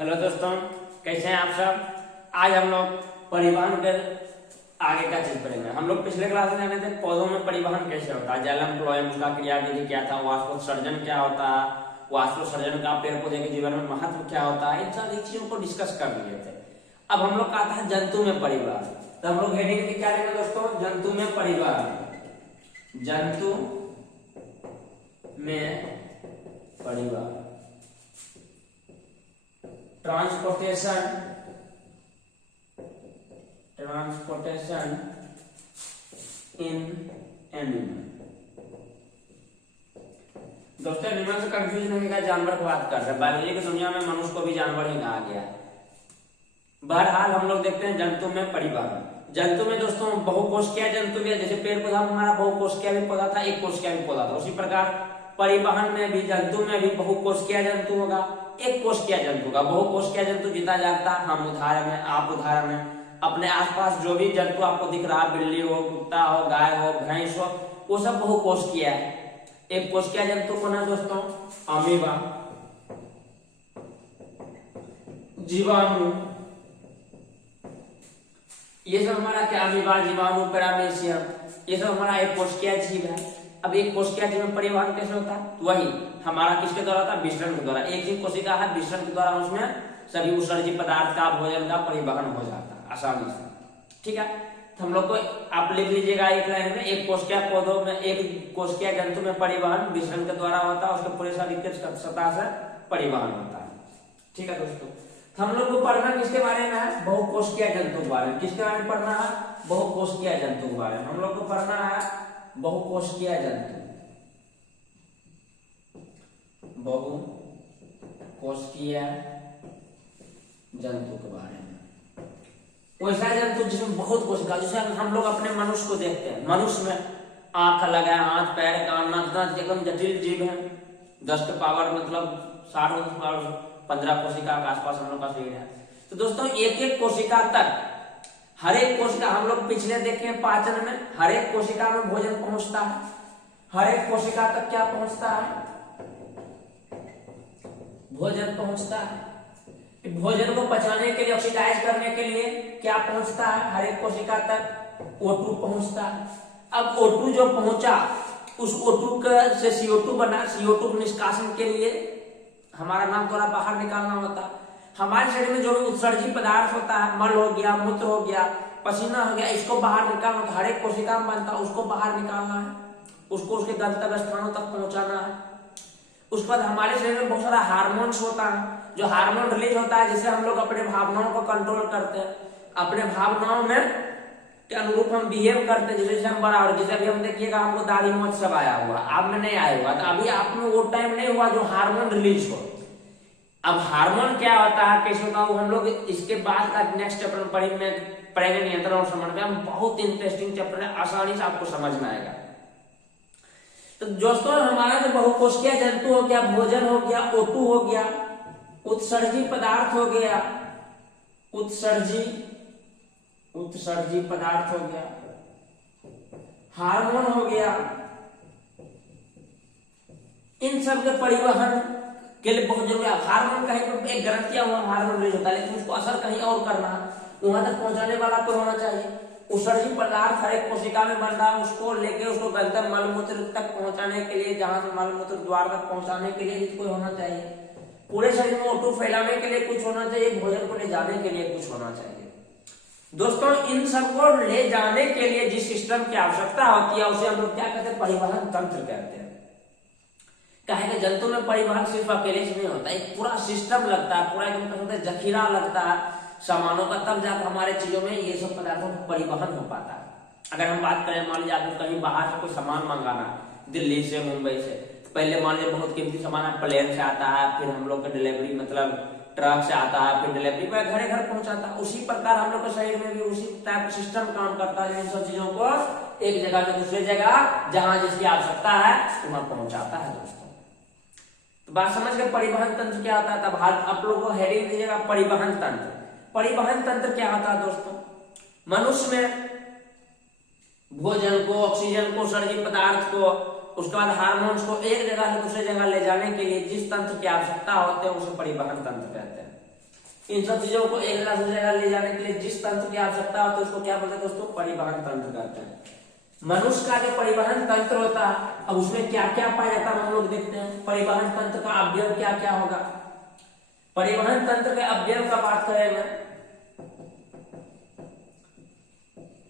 Hello दोस्तों, कैसे हैं आप सब। आज हम लोग परिवहन के आगे का चीज पढ़ेंगे। हम लोग पिछले क्लास में जाने थे पौधों में परिवहन कैसे होता है, जाइलम फ्लोएम उसका क्रियाविधि क्या था, वाष्पोत्सर्जन क्या होता है, वाष्पोत्सर्जन का पेड़ पौधे के जीवन में महत्व क्या होता है, इन सारी चीजों को डिस्कस कर लिए थे। अब हम लोग आता है जंतु में परिवहन। तो हम लोग हेडिंग में क्या लेंगे दोस्तों, जंतु में परिवहन। जंतु में परिवहन, ट्रांसपोर्टेशन इन एनिमल। दोस्तों एनिमल से कंफ्यूज नहीं होगा, जानवर की बात कर रहे हैं। बायोलॉजी की दुनिया में मनुष्य को भी जानवर ही कहा गया है। बहरहाल हम लोग देखते हैं जंतु में परिवहन। जंतु में दोस्तों बहुकोशिकीय जंतु भी है, जैसे पेड़ पौधा में हमारा बहुकोशिकीय भी पौधा था, एक कोशिकीय भी पौधा था, उसी प्रकार परिवहन में भी जंतु में भी बहुकोशिकीय जंतु होगा, एक कोशिकीय जंतु होगा। बहुकोशिकीय जंतु जीता जागता, हम उदाहरण है, आप उदाहरण है। अपने आसपास जो भी जंतु आपको दिख रहा है, बिल्ली हो, कुत्ता हो, गाय हो, भैंस हो, वो सब बहुकोशिकीय है। एक कोशिकीय जंतु कौन है दोस्तों, अमीबा, जीवाणु, ये सब हमारा क्या, अमीबा, जीवाणु, पैरामीशियम, ये सब हमारा एक कोशिकीय जीव है। अब एक कोशिकीय जीव में परिवहन कैसे होता है, तो वही हमारा किसके द्वारा था, विसरण के द्वारा। एक ही कोशिका है, विसरण के द्वारा उसमें सभी उत्सर्जित पदार्थ का, भोजन का परिवहन हो जाता है आसानी से। ठीक है, तो हम लोग को आप लिख लीजिएगा एक लाइन में, एक कोशिकीय पौधों में, एक कोशिकीय जंतु में परिवहन विसरण के द्वारा होता है, उसके पूरे शरीर के सतह से परिवहन होता है। ठीक है दोस्तों, तो हम लोग को पढ़ना किसके बारे में है, बहुकोशिकीय जंतु के बारे में। किसके बारे में पढ़ना है, बहुकोशिकीय जंतु के बारे में हम लोग को पढ़ना है। बहुकोशिकीय जंतु, बहुकोशिकीय जंतु के बारे में। वैसा जंतु जिसमें बहुत कोशिका, जैसे हम लोग अपने मनुष्य को देखते हैं, मनुष्य में आंख लगा है, हाथ पैर कान नाक दांत, एकदम जटिल जीव है। 10 के पावर मतलब 60 15 कोशिका के आसपास हम लोग का शरीर है। तो दोस्तों एक एक कोशिका तक, हर एक कोशिका, हम लोग पिछले देखे पाचन में, हर एक कोशिका में भोजन पहुंचता है। हर एक कोशिका तक क्या पहुंचता है, भोजन पहुंचता है। भोजन को पचाने के लिए, ऑक्सीडाइज करने के लिए क्या पहुंचता है, हर एक कोशिका तक O2 पहुंचता है। अब O2 जो पहुंचा, उस O2 से CO2 बना, CO2 निष्कासन के लिए हमारा नाक द्वारा बाहर निकालना होता है। हमारे शरीर में जो भी उत्सर्जित पदार्थ होता है, मल हो गया, मूत्र हो गया, पसीना हो गया, इसको बाहर निकालना, हर एक कोशिका में बनता है, उसको बाहर निकालना है, उसको उसके गंतव्य स्थानों तक पहुंचाना है। उसके बाद हमारे शरीर में बहुत सारा हार्मोन्स होता है, जो हार्मोन रिलीज होता है, जिससे हम लोग अपने भावनाओं को कंट्रोल करते हैं, अपने भावनाओं में के अनुरूप हम बिहेव करते हैं। जैसे हम बड़ा, जैसे अभी हम देखिएगा हमको दाढ़ी मोछ सब आया हुआ, आप में नहीं आया हुआ, तो अभी आप में वो टाइम नहीं हुआ जो हार्मोन रिलीज हो। अब हार्मोन क्या होता है, कैसे होता है, हम लोग इसके बाद का नेक्स्ट चैप्टर में पढ़ेंगे नियंत्रण और समन्वय में। हम बहुत इंटरेस्टिंग चैप्टर है, आसानी से आपको समझ में आएगा। तो दोस्तों हमारा जो बहुकोशिकीय जंतु हो गया, भोजन हो गया, O2 हो गया, उत्सर्जित पदार्थ हो गया, उत्सर्जित पदार्थ हो गया, हार्मोन हो गया, इन सब के परिवहन के लिए बहुत जरूरी है। हार्मोन कहीं पर एक ग्रंथियां हुआ हार्मोन रिलीज होता है, लेकिन उसको असर कहीं और करना है, वहां तक पहुंचाने वाला कोई होना चाहिए। उत्सर्जित पदार्थ हर एक कोशिका में बन रहा है, उसको लेके उसको गंतव्य मलमूत्र तक पहुंचाने के लिए, जहां से मलमूत्र द्वार तक पहुंचाने के लिए कोई होना चाहिए। पूरे शरीर में O2 फैलाने के लिए कुछ होना चाहिए, भोजन को ले जाने के लिए कुछ होना चाहिए। दोस्तों इन सबको ले जाने के लिए जिस सिस्टम की आवश्यकता होती है, उसे हम लोग क्या कहते हैं, परिवहन तंत्र कहते हैं। कहे कि जंतु में परिवहन सिर्फ अकेले से नहीं होता, एक पूरा सिस्टम लगता है, पूरा एकदम जखीरा लगता है सामानों का, तब जाकर हमारे चीजों में ये सब पदार्थों का परिवहन हो पाता है। अगर हम बात करें, मान लीजिए आपको कहीं बाहर से कोई सामान मंगाना, दिल्ली से, मुंबई से, पहले मान लीजिए बहुत कीमती सामान प्लेन से आता है, फिर हम लोग का डिलीवरी मतलब ट्रक से आता है, फिर डिलीवरी पे घरे घर पहुंचाता है। उसी प्रकार हम लोग के शरीर में भी उसी टाइप सिस्टम काम करता है, इन सब चीजों को एक जगह से दूसरी जगह जहां जिसकी आवश्यकता है वहां पहुंचाता है। दोस्तों तो बात समझ के परिवहन तंत्र क्या होता है, तब आप लोगों को हेडिंग दीजिएगा परिवहन तंत्र। परिवहन तंत्र क्या होता है दोस्तों, मनुष्य में भोजन को, ऑक्सीजन को, उत्सर्जित पदार्थ को, उसके बाद हार्मोन्स को एक जगह से दूसरी जगह ले जाने के लिए जिस तंत्र की आवश्यकता होती है उसे परिवहन तंत्र कहते हैं। इन सब चीजों को एक जगह दूसरी जगह ले जाने के लिए जिस तंत्र की आवश्यकता होती है उसको क्या बोलते हैं दोस्तों, परिवहन तंत्र कहते हैं। मनुष्य का जो परिवहन तंत्र होता है, अब उसमें क्या क्या पाया जाता है हम लोग देखते हैं। परिवहन तंत्र का अवयव क्या क्या होगा। परिवहन तंत्र के अवयव का बात करेंगे,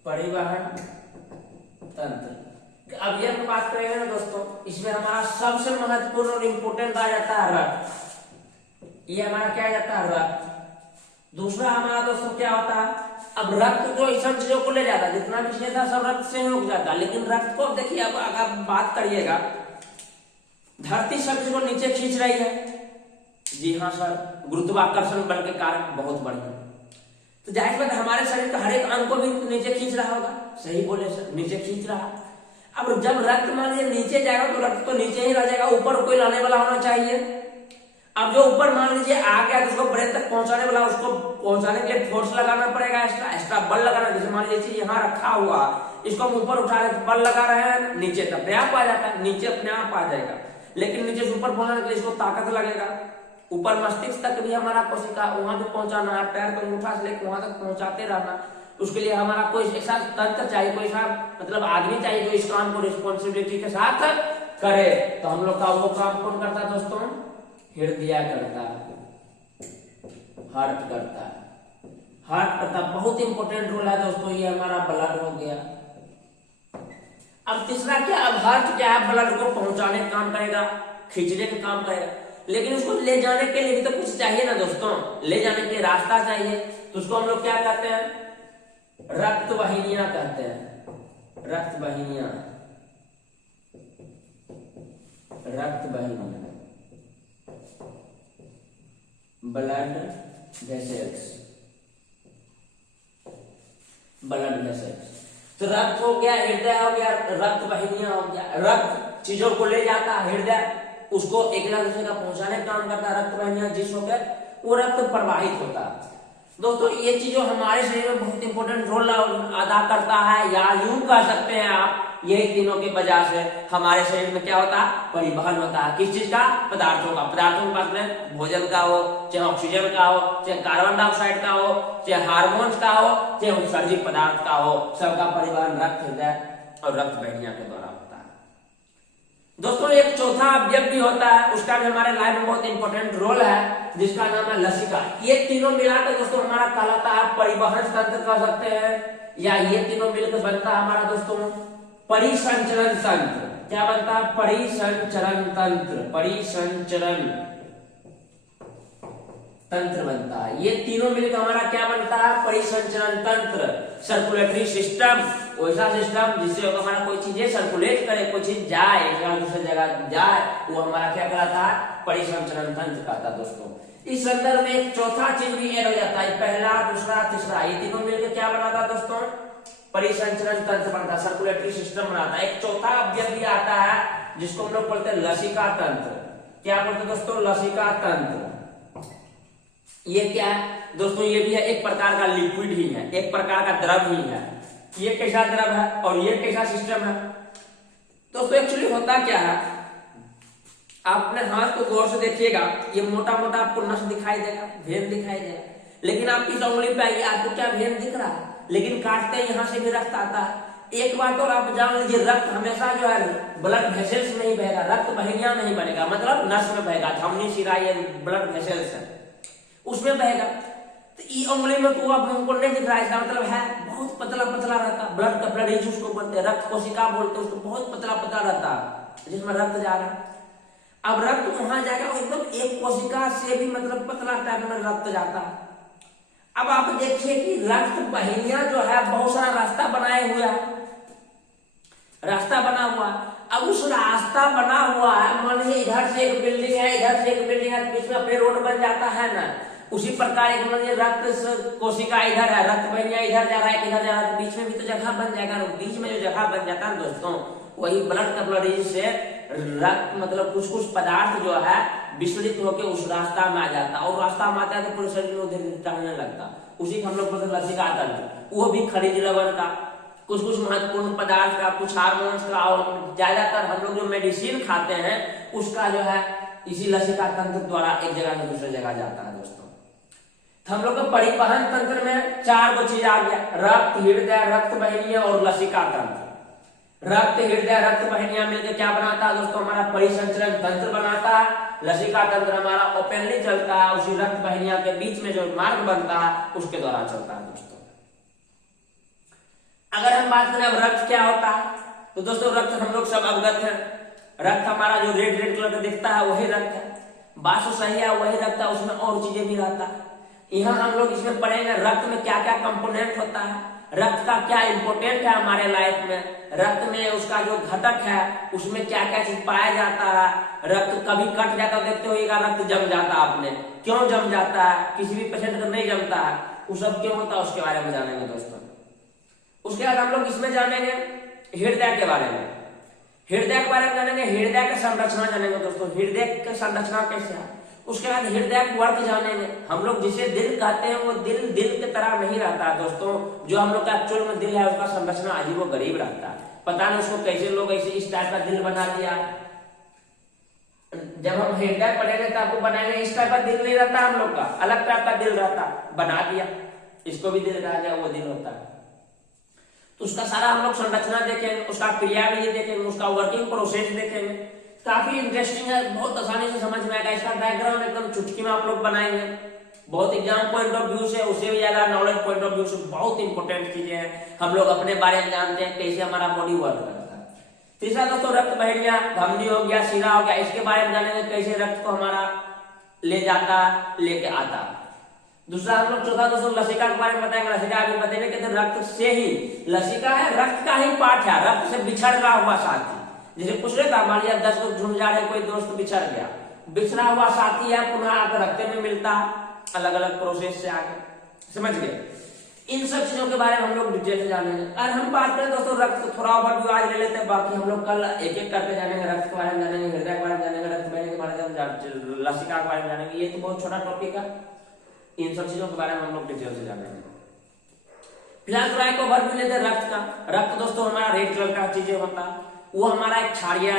परिवहन तंत्र के अवयव की बात करेंगे ना दोस्तों, इसमें हमारा सबसे महत्वपूर्ण और इंपोर्टेंट आ जाता है रक्त। ये हमारा क्या आ जाता है, रक्त। दूसरा हमारा दोस्तों क्या होता है, अब रक्त जो इन सब चीजों को ले जाता है, जितना भी चीज था सब रक्त से रुक जाता है। लेकिन रक्त को देखिए, अब अगर बात करिएगा, धरती सब चीज को नीचे खींच रही है। जी हाँ सर, गुरुत्वाकर्षण बल के कारण, बहुत बढ़िया। तो जाहिर बात हमारे शरीर का हर एक अंग को भी नीचे खींच रहा होगा। सही बोले सर, नीचे खींच रहा। अब जब रक्त मान लीजिए नीचे जाएगा तो रक्त तो नीचे ही रह जाएगा, ऊपर कोई लाने वाला होना चाहिए। अब जो ऊपर मान लीजिए आ गया तो उसको ब्रेन तक पहुंचाने वाला, उसको पहुंचाने के लिए फोर्स लगाना पड़ेगा, एक्स्ट्रा बल लगाना। जैसे मान लीजिए यहाँ रखा हुआ, इसको हम ऊपर उठा रहे, बल लगा रहे हैं, नीचे अपने आप आ जाता है, नीचे अपने आप आ जाएगा। लेकिन नीचे से ऊपर पहुंचाने के लिए इसको ताकत लगेगा। ऊपर मस्तिष्क तक भी हमारा कोशिका वहां भी पहुंचाना है, पैर को अंगूठा से लेकर वहां तक पहुंचाते रहना। उसके लिए हमारा कोई ऐसा तंत्र चाहिए, कोई ऐसा मतलब आदमी चाहिए जो इस काम को रिस्पॉन्सिबिलिटी के साथ करे। तो हम लोग का वो काम कौन करता है दोस्तों, हृदय करता है, हार्ट करता है। हार्ट करता बहुत इंपॉर्टेंट रोल है दोस्तों। ये हमारा ब्लड हो गया। अब तीसरा क्या, अब हार्ट क्या है, ब्लड को पहुंचाने का काम करेगा, खींचने का काम करेगा। लेकिन उसको ले जाने के लिए भी तो कुछ चाहिए ना दोस्तों, ले जाने के लिए रास्ता चाहिए। तो उसको हम लोग क्या कहते हैं, रक्त वाहिनियां कहते हैं। रक्त वाहिनियां, रक्त वाहिनियां, ब्लड वेसल्स, ब्लड वेसल्स। तो रक्त हो गया, हृदय हो गया, रक्त वाहिनियां हो गया। रक्त चीजों को ले जाता है, हृदय उसको एक दूसरे का पहुंचाने का काम करता है। रक्त वाहिनियां जिस होकर वो रक्त प्रवाहित होता है। दोस्तों ये चीजों हमारे शरीर में बहुत इंपॉर्टेंट रोल अदा करता है, या यूं कह सकते हैं आप, यही तीनों की वजह से हमारे शरीर में क्या होता है, परिवहन होता है। किस चीज का, पदार्थों का। पदार्थों के पास में भोजन का हो, चाहे ऑक्सीजन का हो, चाहे कार्बन डाइऑक्साइड का हो, चाहे हार्मोन्स का हो, चाहे उत्सर्जी पदार्थ का हो, सबका परिवहन रक्त, हृदय और रक्त वाहिनियां के द्वारा होता है। दोस्तों एक चौथा अवयव भी होता है, उसका भी हमारे लाइफ में बहुत इंपॉर्टेंट रोल है, जिसका नाम है लसिका। ये तीनों मिलाकर दोस्तों हमारा कहलाता है परिवहन तंत्र कह सकते हैं, या ये तीनों मिलकर बनता है हमारा दोस्तों परिसंचरण तंत्र। क्या बनता है, परिसंचरण तंत्र, परिसंचरण तंत्र बनता है। ये तीनों मिलकर हमारा क्या बनता है, परिसंचरण तंत्र। सर्कुलेटरी सिस्टम, वैसा सिस्टम जिससे हमारा कोई चीजें सर्कुलेट करे, कोई चीज जाए एक जगह दूसरी जगह जाए, वो हमारा क्या कहलाता है, परिसंचरण तंत्र कहता है दोस्तों। इस संदर्भ में एक चौथा चीज भी ऐड हो जाता है, पहला, दूसरा, तीसरा, ये तीनों मिलकर क्या बनाता है दोस्तों, परिसंचरण तंत्र बनता है, सर्कुलेटरी सिस्टम बनाता है। एक चौथा अवयव भी आता है जिसको हम लोग बोलते हैं लसिका तंत्र। क्या बोलते हैं दोस्तों, लसिका तंत्र। ये क्या है दोस्तों, ये भी है एक प्रकार का लिक्विड ही है, एक प्रकार का द्रव ही है। ये कैसा द्रव है और ये कैसा सिस्टम है दोस्तों। एक्चुअली होता क्या है, आप अपने हाथ को गौर से देखिएगा, ये मोटा मोटा आपको नस दिखाई देगा, वेन दिखाई देगा। लेकिन आप इस उंगली पे आइए, आपको क्या वेन दिख रहा है, लेकिन काटते हैं यहाँ से भी रक्त आता है। एक बात और आप जान लीजिए, रक्त हमेशा जो है ब्लड वेसल्स में ही बहेगा, रक्त वाहिनियां में ही बनेगा, मतलब नस में बहेगा। धमनी शिरा ये ब्लड वेसल्स है, उसमें बहेगा। तो ये उंगली में तो आप हमको नहीं दिख रहा है, इसका मतलब है बहुत पतला पतला रहता है। ब्लड का ब्लड ही उसको बोलते हैं, रक्त कोशिका बोलते हैं उसको, बहुत पतला पतला रहता है जिसमें रक्त जा रहा है। अब रक्त वहां जाएगा, एकदम एक कोशिका से भी मतलब पतला टाइप में रक्त जाता है। अब आप देखिए कि रक्त वाहिनियां जो है बहुत सारा रास्ता बनाए हुए है, रास्ता बना हुआ। अब उस रास्ता बना हुआ है, मान लीजिए इधर से एक बिल्डिंग है, इधर से एक बिल्डिंग है, बीच में अपने रोड बन जाता है ना, उसी प्रकार एक मान लीजिए रक्त कोशिका इधर है, रक्त वाहिनियां इधर जा रहा है, इधर जा रहा है, बीच में भी तो जगह बन जाएगा ना। बीच में जो जगह बन जाता है दोस्तों, वही ब्लड कैपिलरीज से रक्त मतलब कुछ कुछ पदार्थ जो है विस्तृत होकर उस रास्ता में आ जाता है, और रास्ता में आता है तो पूरे शरीर में उधर टहलने लगता। उसी को हम लोग बोलते हैं लसिका तंत्र। वो भी खनिज लवण का, कुछ कुछ महत्वपूर्ण पदार्थ का, कुछ हार्मोन्स का, और ज्यादातर हम लोग जो मेडिसिन खाते हैं उसका जो है इसी लसिका तंत्र द्वारा एक जगह से दूसरी जगह जाता है दोस्तों। हम लोग के परिवहन तंत्र में 4 गो चीज आ गया, रक्त, हृदय, रक्त वाहिनियां और लसिका तंत्र। रक्त, हृदय, रक्त वाहिनियां मिलकर क्या बनाता है दोस्तों, हमारा परिसंचरण तंत्र बनाता है। लसिका तंत्र हमारा ओपनली चलता है, उसी रक्त वाहिनियां के बीच में जो मार्ग बनता है उसके द्वारा चलता है दोस्तों। अगर हम बात करें अब रक्त क्या होता है, तो दोस्तों रक्त हम लोग सब अवगत है। रक्त हमारा जो रेड रेड कलर का दिखता है वही रक्त है, बात तो सही है, वही रक्त है, उसमें और चीजें भी रहता है। यहाँ हम लोग इसमें पढ़ेंगे रक्त में क्या क्या कंपोनेंट होता है, रक्त का क्या इंपोर्टेंट है हमारे लाइफ में, रक्त में उसका जो घटक है उसमें क्या क्या चीज पाया जाता है। रक्त कभी कट जाता देखते होगा, रक्त जम जाता है, आपने क्यों जम जाता है, किसी भी पेशेंट का नहीं जमता है, वो सब क्यों होता है उसके बारे में जानेंगे दोस्तों। उसके बाद हम लोग इसमें जानेंगे हृदय के बारे में, हृदय के बारे में जानेंगे, हृदय का संरचना जानेंगे दोस्तों, हृदय का संरचना कैसे है। उसके बाद हृदय का अर्थ जानेंगे, हम लोग जिसे दिल कहते हैं वो दिल की तरह नहीं रहता है दोस्तों, जो हम लोग का एक्चुअल में दिल है उसका संरचना अजीब व गरीब रहता है, पता नहीं उसको कैसे लोग ऐसे इस टाइप का दिल बना दिया। जब हम हृदय पढ़ेंगे तो आपको बनाएंगे इस टाइप का दिल नहीं रहता, हम लोग का अलग टाइप का दिल रहता, बना दिया, इसको भी दिल कहा गया, वो दिल होता है। तो उसका सारा हम लोग संरचना देखेंगे, उसका क्रियाविधि देखेंगे, उसका वर्किंग प्रोसेस देखेंगे, काफी इंटरेस्टिंग है, बहुत आसानी से समझ में आएगा। इसका डायग्राम एकदम चुटकी में आप लोग बनाएंगे, बहुत एग्जाम पॉइंट ऑफ व्यू से, उससे भी ज्यादा नॉलेज पॉइंट ऑफ व्यू से बहुत इंपॉर्टेंट चीजें हैं। हम लोग अपने बारे में जानते हैं कैसे हमारा बॉडी वर्क करता है। तीसरा दोस्तों रक्त वाहिनियां, धमनी हो गया, शिरा हो गया, इसके बारे में जानेंगे कैसे रक्त को हमारा ले जाता लेके आता। दूसरा हम लोग चौथा दोस्तों लसिका के बारे में बताएंगे। लसिका अभी बताएंगे कि रक्त से ही, लसिका है रक्त का ही पार्ट है, रक्त से बिछड़ा हुआ साथी। जैसे पूछ रहे था मान लिया 10 लोग झुंड जा रहे, कोई दोस्त बिछड़ गया, बिछड़ा हुआ साथी है, पुनः आकर रक्त में मिलता है, अलग अलग प्रोसेस से आगे, समझ गए। इन सब चीजों के बारे में हम लोग डिटेल से जानेंगे। और हम बात करें दोस्तों रक्त को थोड़ा ओवरव्यू आज ले लेते हैं, बाकी हम लोग कल एक एक करके जानेंगे, रक्त के बारे में जानेंगे, हृदय के बारे में जानेंगे, रक्त वाहिनी के बारे में, लसिका के बारे में जानेंगे। ये तो बहुत छोटा टॉपिक है, इन सब चीजों के बारे में हम लोग डिटेल से जानेंगे। फिलहाल थोड़ा एक ओवरव्यू लेते हैं रक्त का। रक्त दोस्तों हमारा रेड कलर का चीजें होता है, वो हमारा एक क्षारीय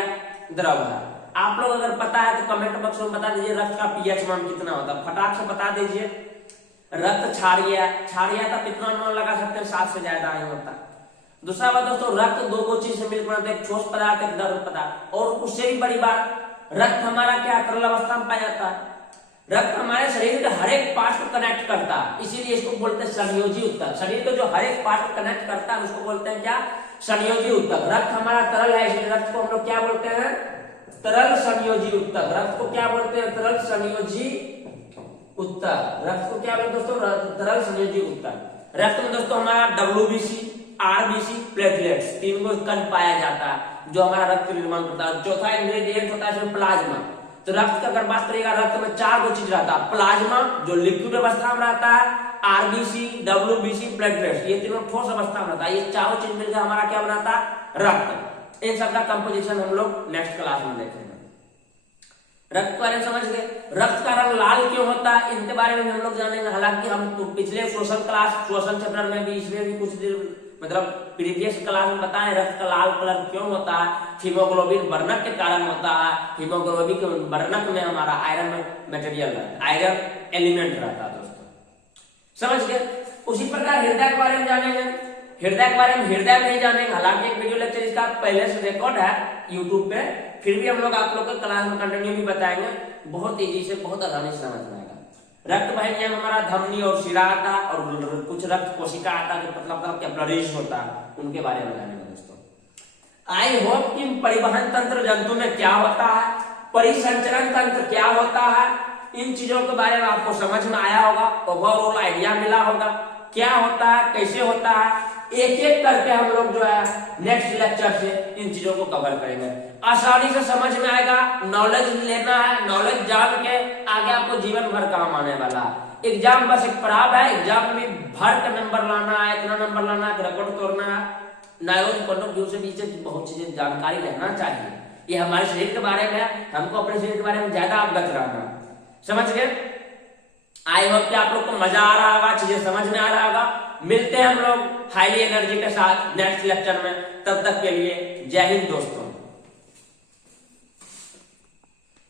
द्रव है। आप लोग अगर पता है तो कमेंट बॉक्स में बता दीजिए रक्त का पीएच मान कितना होता है, फटाक से बता दीजिए। रक्त क्षारीय का कितना अनुमान लगा सकते हैं, 7 से ज्यादा नहीं होता। दूसरा बात दोस्तों रक्त दो चीज से मिलकर बनता है, एक ठोस पदार्थ, एक द्रव पदार्थ। और उससे भी बड़ी बात, रक्त हमारा क्या तरल अवस्था में पाया जाता है। रक्त हमारे शरीर के हर एक पार्ट को कनेक्ट करता है, इसीलिए इसको बोलते हैं संयोजी ऊतक। शरीर के जो हर एक पार्ट को कनेक्ट करता है उसको बोलते हैं क्या, संयोजी ऊतक। रक्त हमारा तरल है, इसलिए रक्त को हम लोग क्या बोलते हैं, तरल संयोजी ऊतक। रक्त को क्या बोलते हैं, तरल संयोजी ऊतक। रक्त को क्या बोलते हैं दोस्तों, तरल संयोजी ऊतक। रक्त में दोस्तों हमारा WBC, RBC, प्लेटलेट्स, 3 को कण पाया जाता है जो हमारा रक्त निर्माण करता है। चौथा इंग्रेडिएंट होता है इसमें प्लाज्मा। तो रक्त का अगर बात करेगा, रक्त में 4 गो चीज रहता है, प्लाज्मा जो लिक्विड अवस्था में रहता है, RBC, WBC, प्लेटलेट्स, ये तीनों ठोस अवस्था में रहता है। ये चारों चीज मिलकर हमारा क्या बनाता है, रक्त। इन सब का कंपोजिशन हम लोग नेक्स्ट क्लास में देखेंगे। रक्त के बारे में समझ गए। रक्त का रंग लाल क्यों होता है, इनके बारे में हम लोग जानेंगे। हालांकि हम तो पिछले श्वसन चैप्टर में भी, इसमें भी कुछ मतलब प्रीवियस क्लास में बताएं रक्त का लाल कलर क्यों होता है। हीमोग्लोबिन वर्णक के कारण होता है। हीमोग्लोबिन के वर्णक में हमारा आयरन मटेरियल रहता है, आयरन एलिमेंट रहता है दोस्तों, समझ गए। उसी प्रकार हृदय के बारे में जानेंगे। हृदय के बारे में हृदय नहीं जानेंगे, हालांकि एक वीडियो लेक्चर इसका पहले से रिकॉर्ड है यूट्यूब पे, फिर भी हम लोग आप लोग को क्लास में कंटिन्यू भी बताएंगे, बहुत ईजी से, बहुत आसानी से समझ में आएगा। रक्त वाहिनियां में हमारा धमनी और शिरा आता है, और कुछ रक्त कोशिका आता है, मतलब कैपिलरीज होता है, उनके बारे में जानेंगे दोस्तों। आई होप कि परिवहन तंत्र जंतु में क्या होता है, परिसंचरण तंत्र क्या होता है, इन चीजों के बारे में आपको समझ में आया होगा, ओवरऑल आइडिया मिला होगा क्या होता है, कैसे होता है। एक एक करके हम लोग जो है नेक्स्ट लेक्चर से इन चीजों को कवर करेंगे, आसानी से समझ में आएगा। नॉलेज लेना है, नॉलेज जान के आगे आपको जीवन भर काम आने वाला। एग्जाम बस एक पड़ाव है, एग्जाम में भर का नंबर लाना है, इतना नंबर लाना है, रिकॉर्ड तोड़ना है। नॉलेज पॉइंट ऑफ व्यू से भी बहुत चीजें जानकारी रहना चाहिए। ये हमारे शरीर के बारे में है, हमको अपने शरीर के बारे में ज्यादा अवगत रहना, समझ गए। आई होप कि आप लोग को मजा आ रहा होगा, चीजें समझ में आ रहा होगा। मिलते हैं हम लोग हाईली एनर्जी के साथ नेक्स्ट लेक्चर में, तब तक के लिए जय हिंद दोस्तों।